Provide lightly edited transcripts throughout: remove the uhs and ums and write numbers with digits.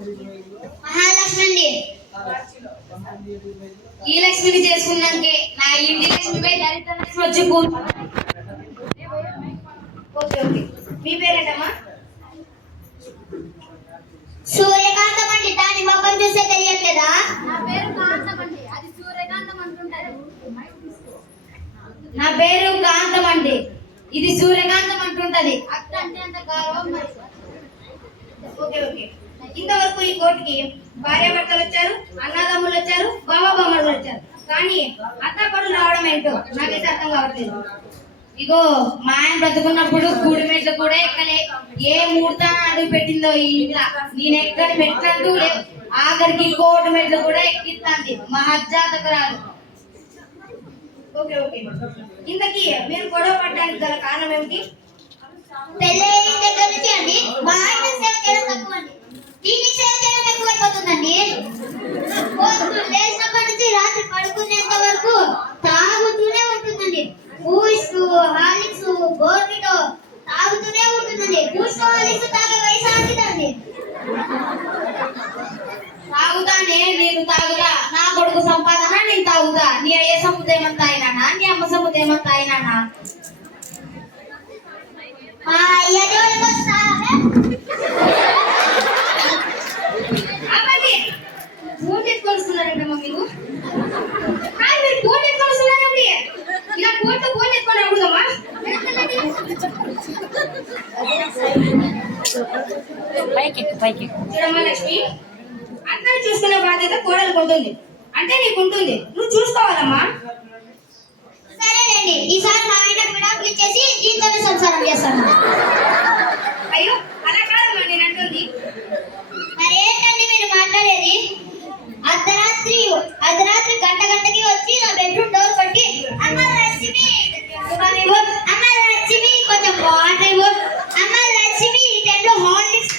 మహాలక్ష్మి అండి. ఈ లక్ష్మిని చేసుకున్నాకే నా ఇంటి లక్ష్మిపై దరిద్ర లక్ష్మి వచ్చి మీ పేరేంటమ్మా? సూర్యకాంతం అండి. దాని మొఖం చూస్తే తెలియట్లేదా? నా పేరు కాంతం అండి. అది సూర్యకాంతం అంటుంటారు. నా పేరు కాంతం అండి. ఇది సూర్యకాంతం అంటుంటది. అత్త అంటే అంత గౌరవం మరి. Okay okay. ఇంతవరకు ఈ కోర్టుకి భార్యాభర్తలు వచ్చారు, అన్నదమ్ములు వచ్చారు, బాబాబామ్మలు వచ్చారు. కానీ అత్తాపడులు రావడం ఏంటో నాకైతే అర్థం కావట్లేదు. ఇగో మా ఆయన బ్రతుకున్నప్పుడు గుడి మెట్లు కూడా ఎక్కలే. ఏ ముహూర్తాన అడుగు పెట్టిందో ఈ ఇంట్లో నేను ఎక్కడి మెట్లంటూ లేవు. ఆఖరికి కోర్టు మెట్లు కూడా ఎక్కిస్తాంది మహజ్జాతకురాలు. Okay okay. ఇంతకీ మీరు గొడవ పడడానికి గల కారణం ఏమిటి? పెళ్ళైన దగ్గర నుంచి అండి మా ఆయన సేవ చేయడం తక్కువ అండి. దీనికి సేవ చేయడం ఎక్కువైపోతుందండి. లేచినప్పటి నుంచి రాత్రి పడుకునేంత వరకు తాగుతూనే ఉంటుందండి. బూస్ట్, హార్లిక్స్, బోర్నిటో తాగుతూనే ఉంటుందండి. బూస్ట్, హార్లిక్స్ తాగే వయసు ఆగిదండి. తాగుతానే నేను తాగుతా. నా కొడుకు సంపాదన నేను తాగుతా. నీ అయ్య సముద్రేమంతా అయినా, నీ అమ్మ సముద్రేమంతా అయినా. మా అయ్య జోలికి వస్తావే? ఫోన్ ఎత్తుకొస్తున్నారంటమ్మా మీరు? మీరు ఫోన్ ఎత్తుకొస్తున్నారండి. ఇలా ఫోన్తో ఫోన్ ఎత్తుకొని అడుగుదామా? చూడమ్మా లక్ష్మి, అందరూ చూసుకునే బాధ్యత కోడలు ఉంటుంది. అంటే నీకుంటుంది, నువ్వు చూసుకోవాలమ్మా. సరేనండి, ఈసారి మా ఆయన విడాకులు ఇచ్చేసి దీంతోనే సంసారం చేస్తాను. అయ్యో అలా కాదమ్మా నేను అంటుంది. మరేంటండి మీరు మాట్లాడేది? అర్ధరాత్రి గంటకి వచ్చి నా బెడ్రూమ్ డోర్ కొట్టి అమ్మ లక్ష్మి కొంచెం వాటర్ అమ్మ లక్ష్మి ఈ టైంలో హార్లిక్స్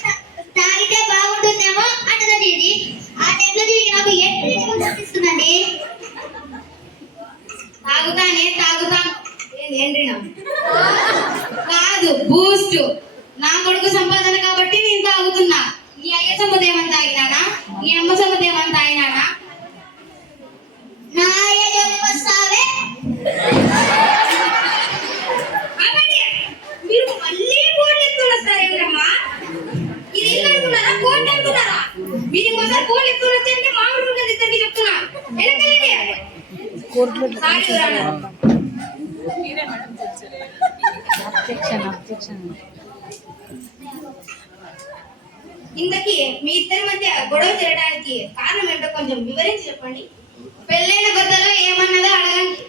తాగితే బాగుంటుందేమో అంటదండి. ఇది ఆ టైంలో దీనికి నాకు ఎప్పుడు కనిపిస్తుందండి. తాగుతాను ఏంటినా కాదు, బూస్ట్. నా కొడుకు సంపాదన కాబట్టి నేను తాగుతున్నా. నీ అయ్య సమ్మతి ఏమంత తాగినానా? నీ అమ్మ సమ్మతి ఏమంత తాగినానా? నా అయ్య జోలికి వస్తావే? మీరు మళ్ళీ కోట్లు ఎత్తుకొని వస్తారేంటమ్మా? ఇది ఇల్లు అనుకున్నారా, కోట్లు అనుకున్నారా? మీరు ఇంకోసారి కోట్లు ఎత్తుకొని వచ్చారంటే మామిడి ఉంటుంది. ఇద్దరికి చెప్తున్నా. ఇంతకీ మీ ఇద్దరి మధ్య గొడవ చేయడానికి కారణం ఏంటో కొంచెం వివరించి చెప్పండి. పెళ్ళైన కొత్తలో ఏమన్నదో అడగండి.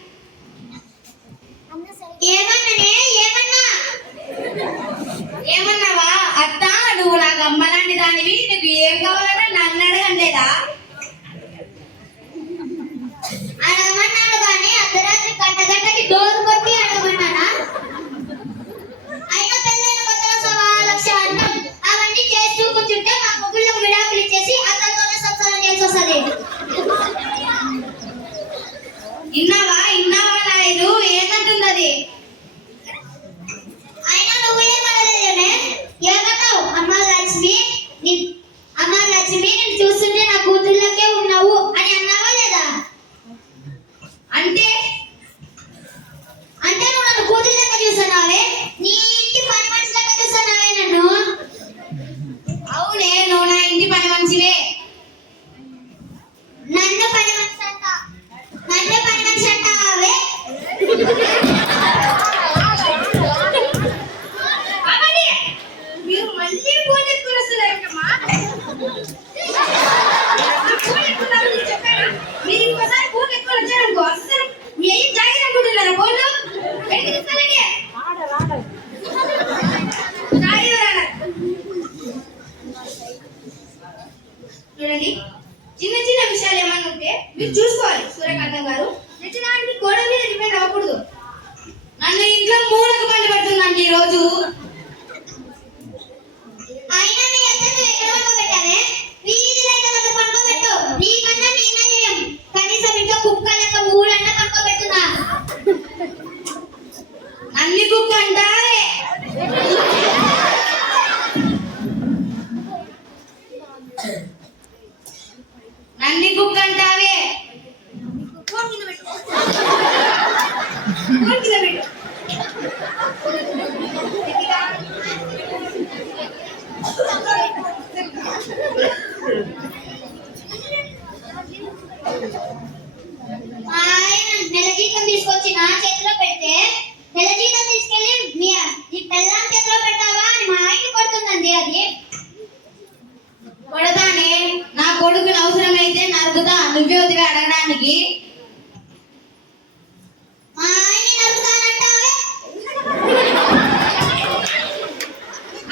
ఏమన్నావా? అత్త నువ్వు నాకు అమ్మ లాంటి దానివి, నీకు ఏం కావాలన్నా నన్ను అడగండేదా? అడగమన్నాను కానీ అర్ధరాత్రి గంటకి డోర్ కొట్టి అడగమన్నానా? అయినా పెళ్ళైన కొత్తలో 1,00,000 అంటాం. అవన్నీ చేస్తూ కూర్చుంటే మా మొగుళ్ళకు విడాకులు ఇచ్చేసి అతనితోనే సంసారం చేసి వస్తుంది. ఇన్నావా నాయుడు ఏమంటుంది అది? అయినా నువ్వు ఏమనలేదే? ఏమన్నావు? అమ్మ లక్ష్మి నేను చూస్తుంటే నా కూతుళ్ళకే ఉన్నావు అని అన్నావా లేదా? అంటే నువ్వు నన్ను కూతురు లెక్క చూస్తున్నావే, నీ ఇంటి పని మనిషి లెక్క చూస్తున్నావే నన్ను. అవునే, నువ్వు నా ఇంటి పని మనిషివే. నన్ను పని మనిషి అంటావే? మీరు మళ్ళీ ఫోన్ ఎత్తుకొని వస్తున్నారేంటమ్మా? చెప్పారా? మీరు ఇంకోసారి ఫోన్ ఎత్తుకొని వచ్చారనుకో అసలు మీ అయ్యి జాగ్రత్త అనుకుంటున్నారా? ఫోన్లో చూడండి, చిన్న చిన్న విషయాలు ఏమన్నా ఉంటే మీరు చూసుకోవాలి. సూర్యకాంతం గారు, ప్రతిదానికి గోడ మీద డిపెండ్ అవ్వకూడదు. నన్ను ఇంట్లో మూలకు పండి పడుతుందండి ఈ రోజు. అయినా నీ అత్తను ఎక్కడ పడుకోబెట్టావే? వీధిలో అయితే అక్కడ పడుకోబెట్టు. నీకన్నా నేనే చేయం. కనీసం ఇంట్లో కుక్క లెక్క మూడన్నా పడుకోబెట్టున్నా. అన్ని కుక్క అంటారే. పెళ్ళానికి? మా ఆయన్ని నరుకుతానంటావే?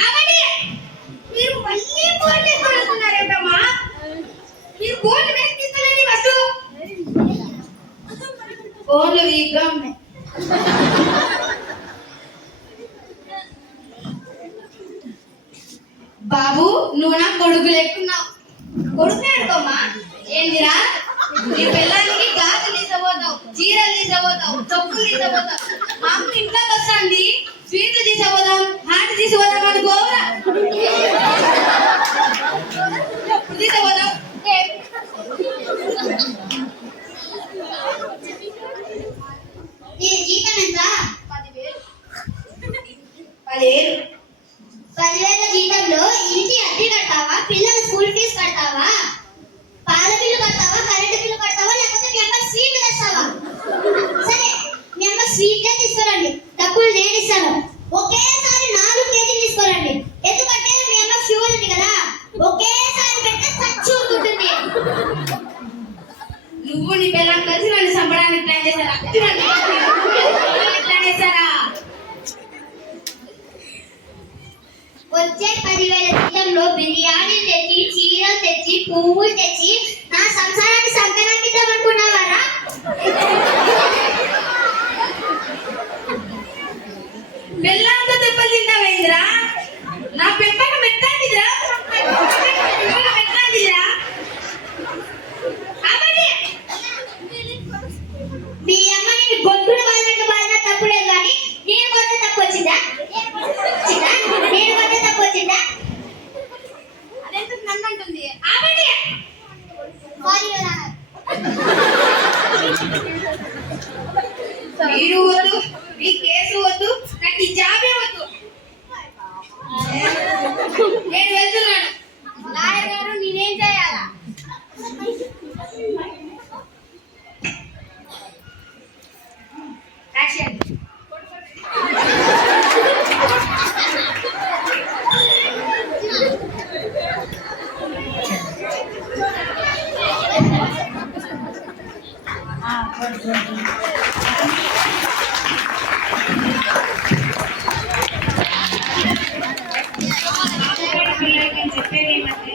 అమ్మడి! మీరు మళ్ళీ కోర్టు తీసుకొస్తున్నారేంటమ్మా? మీరు కోర్టు వేసి తీసుకెళ్ళండి ఫస్ట్. ఫోన్లు వీక్గా ఉన్నాయి. బాబు, నువ్వు నా కొడుకు లెక్కున్నావు. కొడుకు అనుకోమ్మా. ఏంటిరా, నీ పిల్లలకి గాజులు తీసపోతావు, చీరలు తీసపోతావు, చొప్పులు తీసపోతావు. మాకు ఇంట్లోకి వస్తుంది, స్వీట్లు తీసపోదాం, హాట్ తీసిపోదాం అనుకోవరా? ఎప్పుడు తీసపోదాం? నీ జీతం ఎంత? 10,000. 10,000. 10,000 జీతంలో ఇంటి అద్దె కడతావా, పిల్లల స్కూల్ ఫీజు కడతావా, పాల బిల్లు కడతావా, కరెంటు బిల్లు కడతావా, లేకపోతే మీ అమ్మ స్వీట్ తెస్తావా? సరే, మీ అమ్మ స్వీట్ తీసుకురండి, డబ్బులు నేను ఇస్తాను. ఒకేసారి 4 కేజీలు తీసుకురండి, ఎందుకంటే మీ అమ్మ షుగర్ ఉంది కదా, ఒకేసారి పెడితే చచ్చి ఊరుకుంటుంది. నువ్వు నీ పిల్లలు కలిసి నన్ను చంపడానికి ప్లాన్ చేశారా? ప్లాన్ చేశారా? వచ్చే 10,000 జీతంలో బిర్యానీ తెచ్చి, చీరలు తెచ్చి, పువ్వులు తెచ్చి నా సంసారాన్ని సంకనాకిద్దాం అనుకున్నావారా? బెల్లంతో దెబ్బలు తింటావేంద్రా? నా పెంపకం మెత్తాంటిదిరా? మెత్తాంటిదిరా? అమ్మడి! మీ అమ్మ నేను గొడ్డును బాధినట్టు బాధిన తప్పులేదు కానీ నేను కొడితే తప్పు వచ్చిందా? నేను కొడితే తప్పు వచ్చిందా? అదెందుకు నన్ను అంటుంది? అమ్మడి! Sorry your honour. మీరు వద్దు, మీ కేసు వద్దు, నాకు ఈ జాబే వద్దు. నేను వెళ్తున్నాను. లాయర్ గారు, నేనేం చేయాలా? యాక్షన్. చెప్పేది ఏమంటే